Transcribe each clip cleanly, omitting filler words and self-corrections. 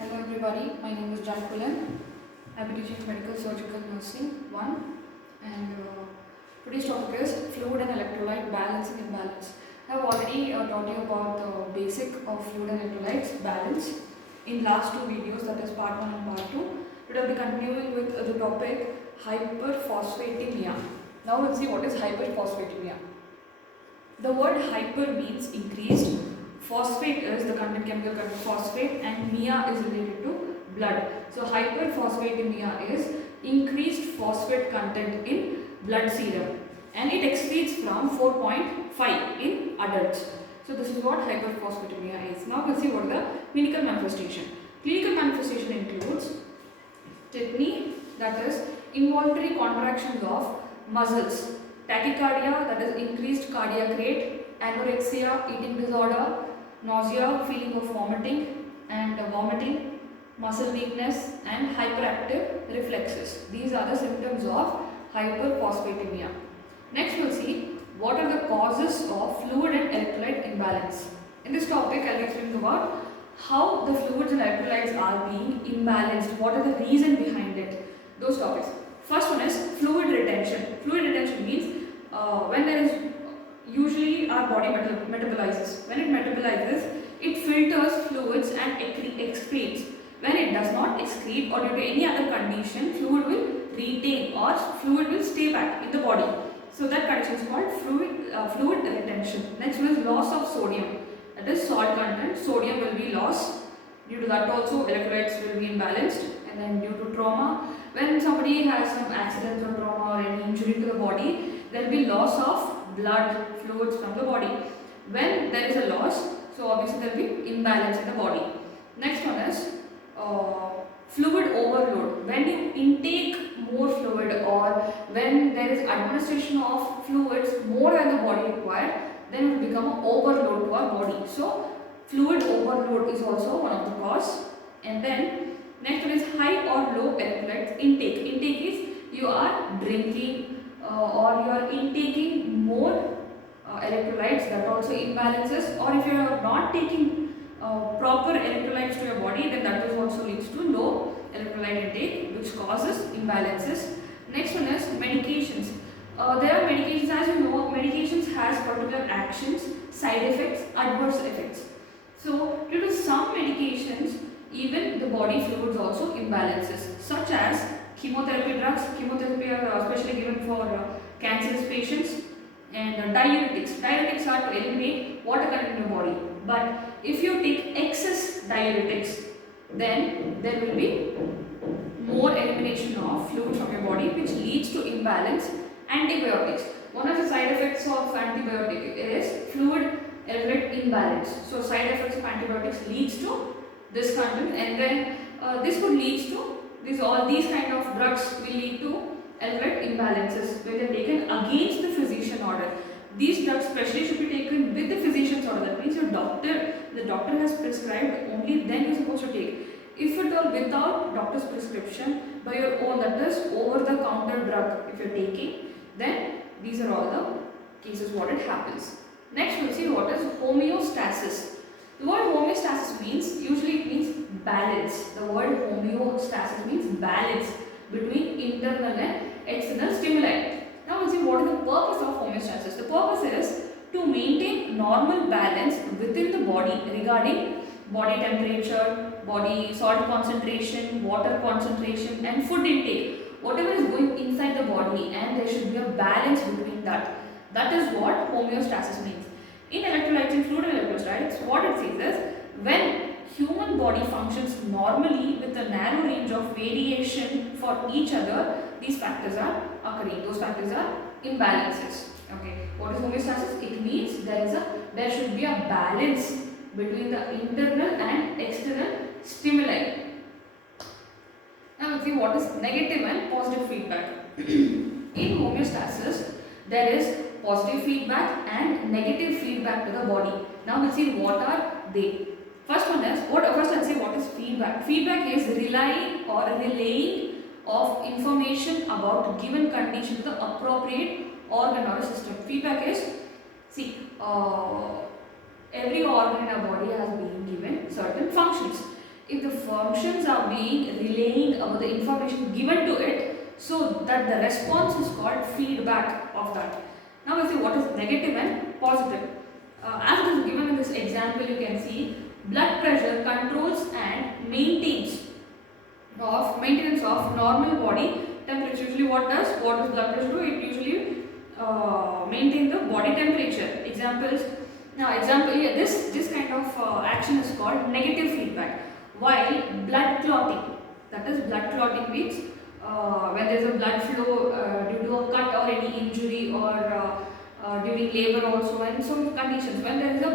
Hello everybody, my name is Ms.Jackqvilin. I will be teaching Medical Surgical Nursing 1 and today's topic is fluid and electrolyte balance and imbalance. I have already taught you about the basic of fluid and electrolytes balance in last two videos, that is part 1 and part 2. Today I will be continuing with the topic hyperphosphatemia. Now we'll see what is hyperphosphatemia. The word hyper means increased. Phosphate is the chemical content phosphate, and mia is related to blood. So hyperphosphatemia is increased phosphate content in blood serum, and it exceeds from 4.5 in adults. So this is what hyperphosphatemia is. Now we'll see what is the clinical manifestation. Clinical manifestation includes tetany, that is involuntary contractions of muscles, tachycardia, that is increased cardiac rate, anorexia, eating disorder, nausea, feeling of vomiting and vomiting, muscle weakness and hyperactive reflexes. These are the symptoms of hyperphosphatemia. Next we'll see what are the causes of fluid and electrolyte imbalance. In this topic I will explain about how the fluids and electrolytes are being imbalanced, what are the reason behind it, those topics. First one is fluid retention. Fluid retention means when there is usually our body metabolizes. When it metabolizes, it filters fluids and excretes. When it does not excrete or due to any other condition, fluid will retain or fluid will stay back in the body. So that condition is called fluid retention. Next one is loss of sodium. That is salt content. Sodium will be lost. Due to that also electrolytes will be imbalanced. And then due to trauma, when somebody has some accidents or trauma or any injury to the body, there will be loss of blood fluids from the body. When there is a loss, so obviously there will be imbalance in the body. Next one is fluid overload. When you intake more fluid or when there is administration of fluids more than the body required, then it will become an overload to our body. So fluid overload is also one of the cause. And then next one is high or low electrolyte intake. Intake is you are drinking or you are intaking more electrolytes, that also imbalances, or if you are not taking proper electrolytes to your body, then that also leads to low electrolyte intake, which causes imbalances. Next one is medications. There are medications, as you know, medications has particular actions, side effects, adverse effects. So due to some medications, even the body fluids also imbalances, such as chemotherapy drugs. Chemotherapy are especially given for cancerous patients, and diuretics. Diuretics are to eliminate water content in your body. But if you take excess diuretics, then there will be more elimination of fluid from your body, which leads to imbalance. Antibiotics. One of the side effects of antibiotic is fluid electrolyte imbalance. So side effects of antibiotics leads to this content, and then this could lead to all these kind of drugs will lead to electrolyte imbalances when they are taken against the physician order. These drugs especially should be taken with the physician's order. That means the doctor has prescribed, only then you are supposed to take. If at all without doctor's prescription, by your own, that is over the counter drug, if you are taking, then these are all the cases what it happens. Next we will see what is homeostasis. The word homeostasis means, usually it means balance. The word homeostasis means balance between internal and external stimuli. Now we'll see what is the purpose of homeostasis. The purpose is to maintain normal balance within the body regarding body temperature, body salt concentration, water concentration and food intake. Whatever is going inside the body, and there should be a balance between that. That is what homeostasis means. In electrolytes, in fluid and electrolytes, what it says is when human body functions normally with a narrow range of variation for each other, these factors are occurring. Those factors are imbalances. Okay. What is homeostasis? It means there should be a balance between the internal and external stimuli. Now we'll see what is negative and positive feedback. In homeostasis, there is positive feedback and negative feedback to the body. Now we'll see what are they. First I'll say what is feedback. Feedback is relying or relaying of information about given condition to the appropriate organ or a system. Feedback is, every organ in our body has been given certain functions. If the functions are being relaying about the information given to it, so that the response is called feedback of that. Now we'll see what is negative and positive. As it is given in this example, you can see blood pressure controls and maintenance of normal body temperature. Usually what does blood pressure do? It usually maintain the body temperature. Examples. Now here this kind of action is called negative feedback. While blood clotting, that is blood clotting means when there is a blood flow due to a cut or any injury or during labor also, and some conditions when there is a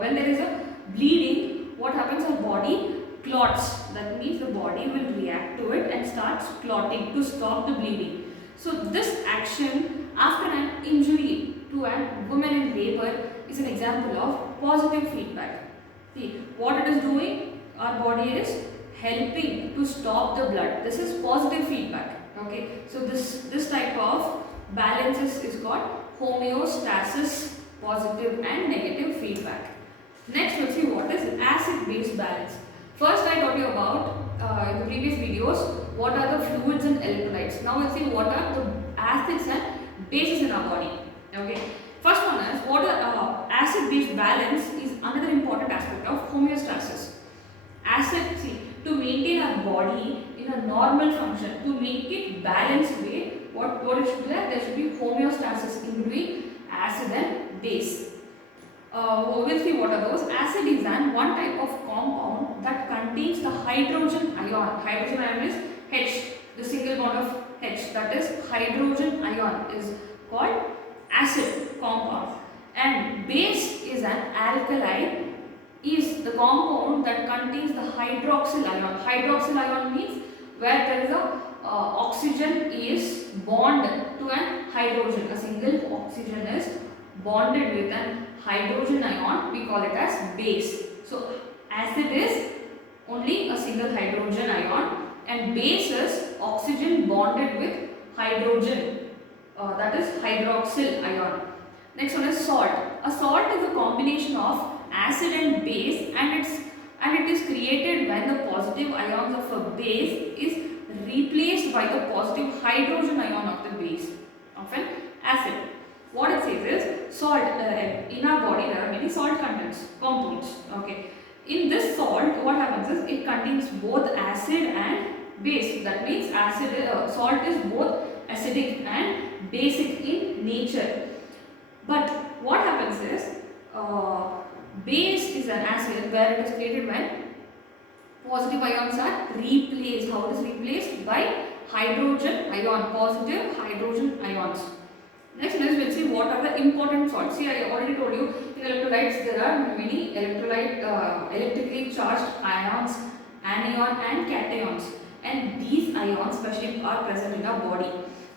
when there is a bleeding, what happens? Our body clots. That means the body will react to it and starts clotting to stop the bleeding. So this action after an injury to a woman in labor is an example of positive feedback. See what it is doing? Our body is helping to stop the blood. This is positive feedback. Okay, so this type of balance is called homeostasis, positive and negative feedback. Next we'll see what is acid-base balance. First I taught you about in the previous videos what are the fluids and electrolytes. Now we'll see what are the acids and bases in our body. Okay. First one is what acid-base balance is another important aspect of homeostasis. To maintain our body in a normal function, to make it balanced way, what it should be there should be homeostasis in between acid and base. We'll see what are those. Acid is one type of compound that contains the hydrogen ion. Hydrogen ion is H, the single bond of H, that is hydrogen ion is called acid compound. And base is an alkali, is the compound that contains the hydroxyl ion. Hydroxyl ion means where there is a oxygen is bonded to an hydrogen. A single oxygen is bonded with an hydrogen ion, we call it as base. So acid is only a single hydrogen ion and base is oxygen bonded with hydrogen, that is hydroxyl ion. Next one is salt. A salt is a combination of acid and base, and it is created when the positive ions of a base is replaced by the positive hydrogen ion of the base of an acid. What it says is salt. In our body there are many salt compounds. Okay. In this salt, what happens is it contains both acid and base. That means salt is both acidic and basic in nature. But what happens is base is an acid where it is created when positive ions are replaced. How it is replaced? By hydrogen ion, positive hydrogen ions. Next we'll see what are the important salts. See, I already told you in electrolytes there are many electrically charged ions, anion and cations, and these ions especially are present in our body,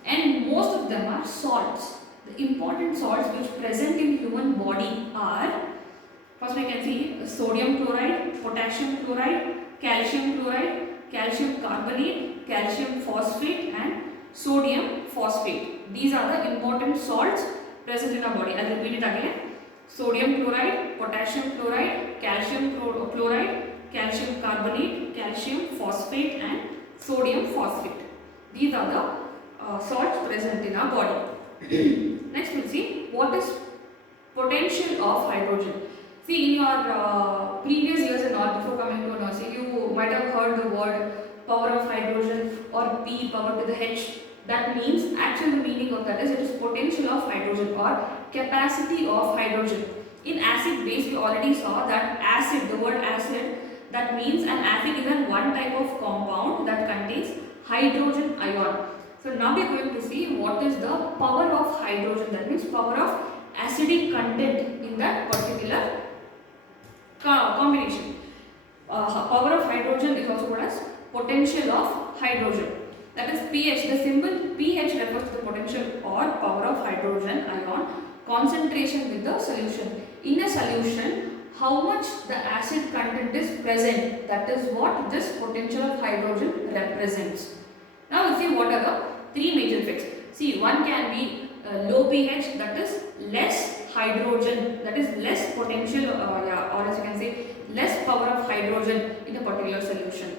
and most of them are salts. The important salts which present in human body are, first we can see sodium chloride, potassium chloride, calcium chloride, calcium carbonate, calcium phosphate and sodium phosphate. These are the important salts present in our body. I will repeat it again. Sodium chloride, potassium chloride, calcium chloride, calcium carbonate, calcium phosphate and sodium phosphate. These are the salts present in our body. Next we'll see what is potential of hydrogen. See, in your previous years and all, before coming to nursing, you might have heard the word power of hydrogen or P power to the H. That means, actually the meaning of that is it is potential of hydrogen or capacity of hydrogen. In acid base we already saw that acid, the word acid, that means an acid is one type of compound that contains hydrogen ion. So now we are going to see what is the power of hydrogen, that means power of acidic content in that particular combination. Power of hydrogen is also called as potential of hydrogen. That is pH. The symbol pH refers to the potential or power of hydrogen ion concentration with the solution. In a solution, how much the acid content is present, that is what this potential of hydrogen represents. Now we'll see what are the three major effects. See, one can be low pH, that is less hydrogen, that is less potential or as you can say less power of hydrogen in a particular solution.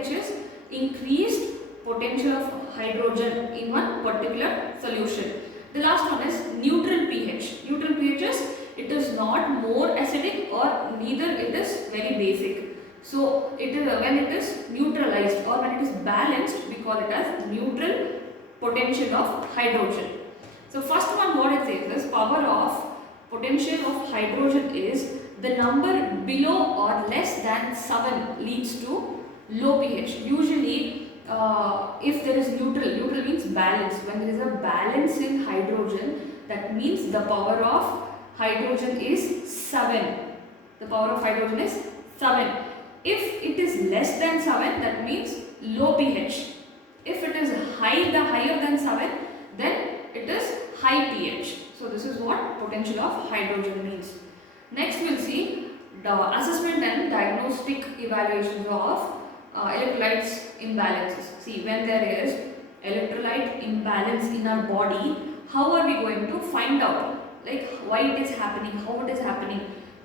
pH is increased potential of hydrogen in one particular solution. The last one is neutral pH. Neutral pH is it is not more acidic or neither it is very basic. So it is when it is neutralized or when it is balanced, we call it as neutral potential of hydrogen. So first one what it says is power of potential of hydrogen is the number below or less than 7 leads to low pH. Usually if there is neutral means balance. When there is a balance in hydrogen, that means the power of hydrogen is 7. The power of hydrogen is 7. If it is less than 7, that means low pH. If it is higher than 7, then it is high pH. So this is what potential of hydrogen means. Next we will see the assessment and diagnostic evaluations of electrolytes imbalances. See, when there is electrolyte imbalance in our body, how are we going to find out? Like why it is happening, how it is happening?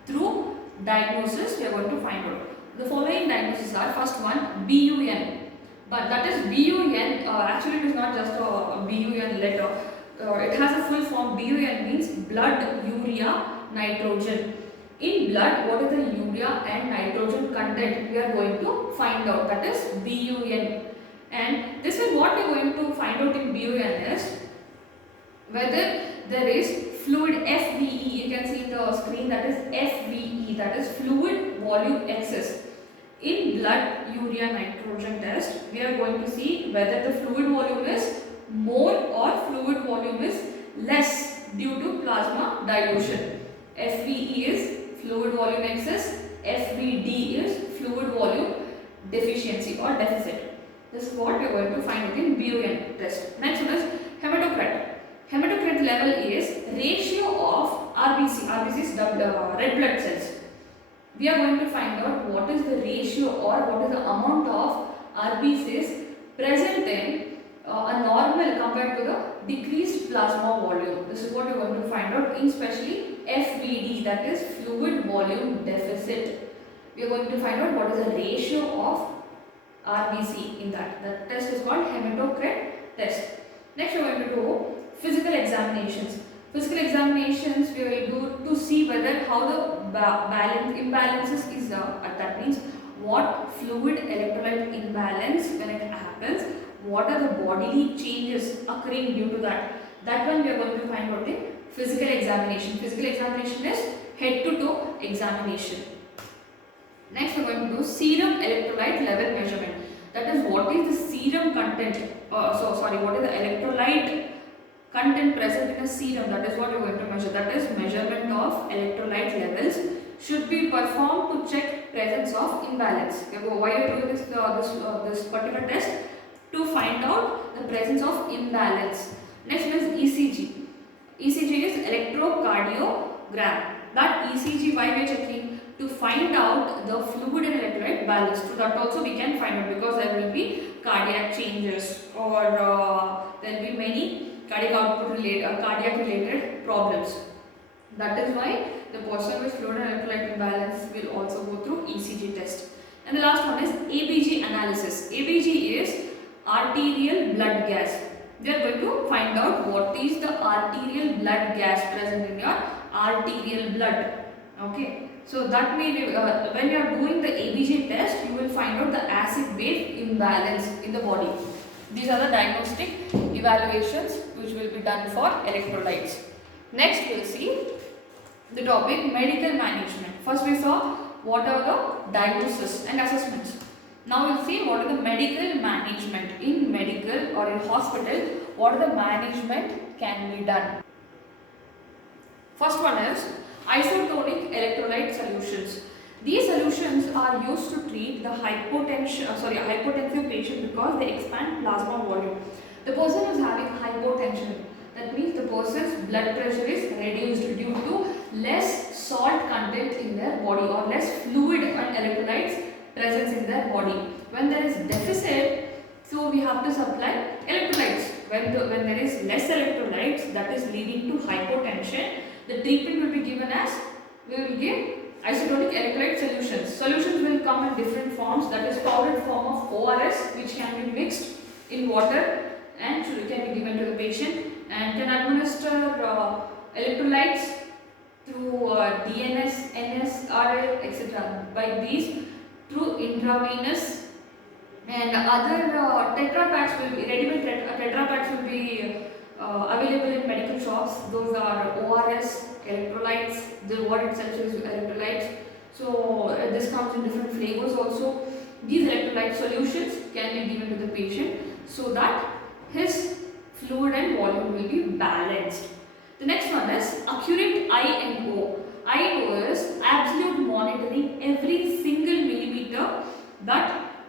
Through diagnosis we are going to find out. The following diagnoses are: first one, BUN. But that is BUN, actually it is not just a BUN letter. It has a full form. BUN means blood urea nitrogen. In blood, what is the urea and nitrogen content? We are going to find out. That is BUN. And this is what we are going to find out in BUN is whether there is fluid FVE. You can see in the screen, that is FVE, that is fluid volume excess. In blood urea nitrogen test, we are going to see whether the fluid volume is more or fluid volume is less due to plasma dilution. FVE is fluid volume excess, FVD is fluid volume deficiency or deficit. This is what we are going to find out in BUN test. Next one is hematocrit. Hematocrit level is ratio of RBC. RBC is red blood cells. We are going to find out what is the ratio or what is the amount of RBCs present in a normal compared to the decreased plasma volume. This is what we are going to find out in especially FVD, that is fluid volume deficit. We are going to find out what is the ratio of RBC in that. The test is called hematocrit test. Next we are going to do physical examinations. Physical examinations we will do to see whether how the imbalances is that means what fluid electrolyte imbalance when it happens, what are the bodily changes occurring due to that. That one we are going to find out in physical examination. Physical examination is head to toe examination. Next we are going to do serum electrolyte level measurement. That is what is the serum content, what is the electrolyte content present in a serum. That is what you are going to measure. That is measurement of electrolyte levels should be performed to check presence of imbalance. Okay, why are you doing this particular test? To find out the presence of imbalance. Next is ECG. ECG is electrocardiogram. That ECG why we are checking? To find out the fluid and electrolyte balance. So that also we can find out because there will be cardiac changes or there will be many cardiac output related, cardiac related problems. That is why the person with fluid and electrolyte imbalance will also go through ECG test. And the last one is ABG analysis. ABG is arterial blood gas. We are going to find out what is the arterial blood gas present in your arterial blood. Okay. So that may when you are doing the ABG test, you will find out the acid-base imbalance in the body. These are the diagnostic evaluations which will be done for electrolytes. Next we will see the topic medical management. First we saw what are the diagnosis and assessments. Now we will see what are the medical management. In medical or in hospital, what are the management can be done. First one is isotonic electrolyte solutions. These solutions are used to treat the hypotensive patient because they expand plasma volume. The person is having hypotension. That means the person's blood pressure is reduced due to less salt content in their body or less fluid and electrolytes presence in their body. When there is deficit, so we have to supply electrolytes. When there is less electrolytes, that is leading to hypotension, the treatment will be given as, we will give isotonic electrolyte solutions. Solutions will come in different forms, that is powdered form of ORS, which can be mixed in water and can be given to the patient, and can administer electrolytes through DNS, NS, RL, etc. By these through intravenous, and other tetra packs will be ready-made tetra packs will be available in medical shops. Those are ORS, electrolytes. The word itself is electrolytes. So this comes in different flavors also. These electrolyte solutions can be given to the patient so that his fluid and volume will be balanced. The next one is accurate I&O. I&O is absolute monitoring every single millimeter that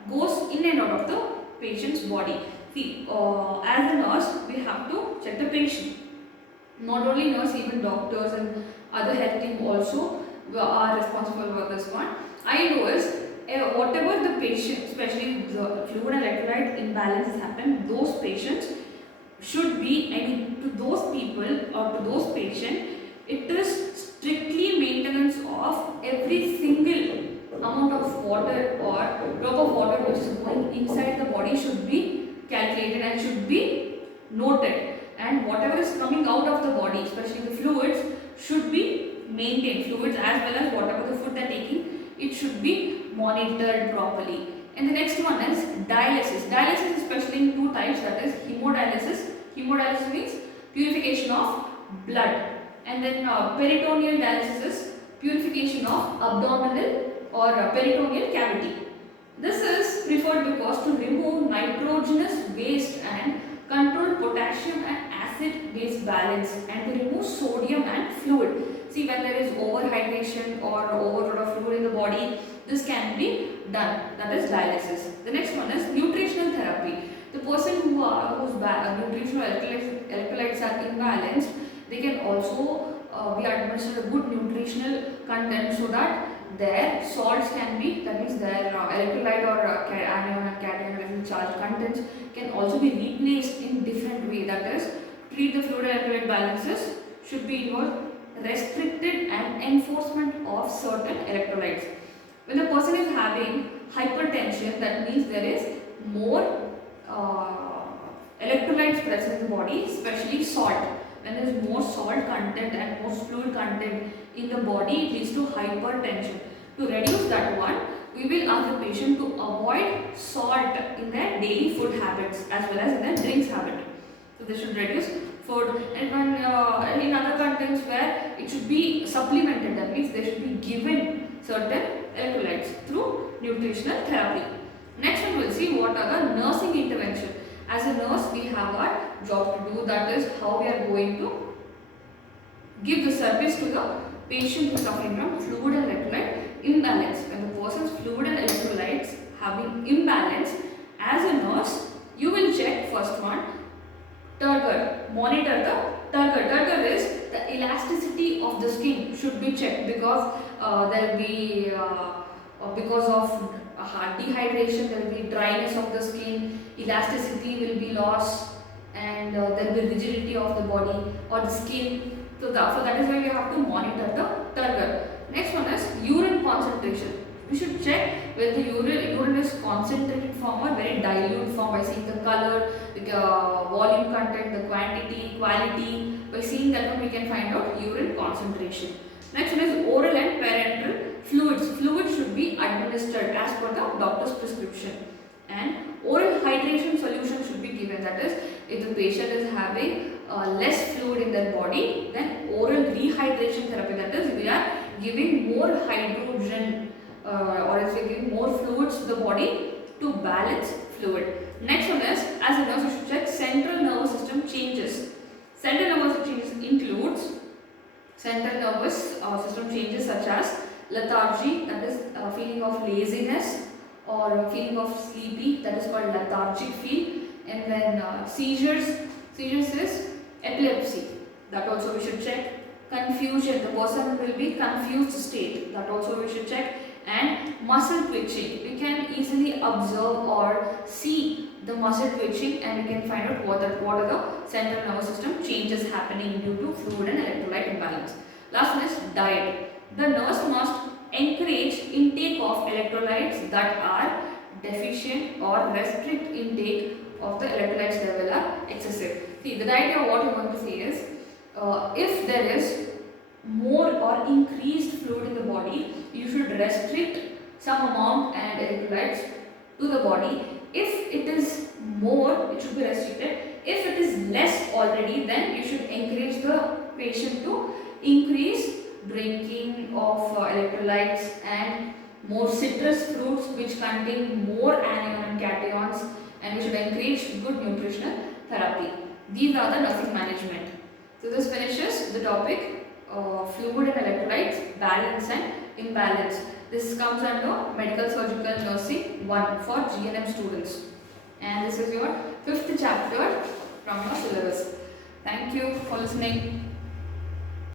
goes in and out of the patient's body. See, as a nurse, we have to check the patient. Not only nurse, even doctors and other health team also are responsible for this one. I&O is whatever the patient, especially the fluid and electrolyte imbalance happen, those patients should be, to those people or to those patients, it is strictly maintenance of every single amount of water or drop of water which is going inside the body should be calculated and should be noted, and whatever is coming out of the body, especially the fluids, should be maintained. Fluids as well as whatever the food they are taking, it should be monitored properly. And the next one is dialysis. Dialysis especially in two types, that is hemodialysis. Hemodialysis means purification of blood, and then peritoneal dialysis is purification of abdominal or peritoneal cavity. This is preferred because to remove nitrogenous waste and control potassium and acid-base balance, and to remove sodium and fluid. See, when there is overhydration or overload of fluid in the body, this can be done. That is dialysis. The next one is nutritional therapy. The person whose nutritional electrolytes are imbalanced, they can also be administered a good nutritional content so that their salts can be, that means their electrolyte or anion and cation charged contents can also be replaced in different way. That is, treat the fluid electrolyte balances should be involved restricted and enforcement of certain electrolytes. When the person is having hypertension, that means there is more electrolytes present in the body, especially salt. When there is more salt content and more fluid content in the body, it leads to hypertension. To reduce that one, we will ask the patient to avoid salt in their daily food habits as well as in their drinks habit. So they should reduce food, and when in other contents where it should be supplemented, that means they should be given certain electrolytes through nutritional therapy. Next one, we will see what are the nursing intervention. As a nurse, we have our job to do, that is how we are going to give the service to the patient who is suffering from fluid and electrolyte imbalance. When the person's fluid and electrolytes having imbalance, as a nurse, you will check first one, turgor, monitor the turgor. Turgor is the elasticity of the skin should be checked, because there will be because of dehydration, there will be dryness of the skin, elasticity will be lost, and there will be rigidity of the body or the skin. So that is why we have to monitor the turgor. Next one is urine concentration. We should check whether the urine is concentrated form or very dilute form by seeing the color, the volume content, the quantity, quality. By seeing that one, we can find out urine concentration. Next one is oral and parenteral fluids. Fluids should be administered as per the doctor's prescription, and oral hydration solution should be given. That is, if the patient is having less fluid in their body, then oral rehydration therapy, that is, we are giving more hydrogen or else we are giving more fluids to the body to balance fluid. Next one is, as a nurse, you should check central nervous system changes. Central nervous system changes includes central nervous system changes such as lethargy, that is feeling of laziness, or feeling of sleepy, that is called lethargic feel, and then seizures is epilepsy, that also we should check. Confusion, the person will be confused state, that also we should check. And muscle twitching, we can easily observe or see the muscle twitching, and we can find out what are the central nervous system changes happening due to fluid and electrolyte imbalance. Last one is diet. The nurse must encourage intake of electrolytes that are deficient or restrict intake of the electrolytes level are excessive. See, the idea of what you want to say is, if there is more or increased fluid in the body, you should restrict some amount and electrolytes to the body. If it is more, it should be restricted. If it is less already, then you should encourage the patient to increase drinking of electrolytes and more citrus fruits which contain more anion and cations, and we should encourage good nutritional therapy. These are the nursing management. So this finishes the topic fluid and electrolytes, balance and imbalance. This comes under Medical Surgical Nursing 1 for GNM students. And this is your 5th chapter from your syllabus. Thank you for listening.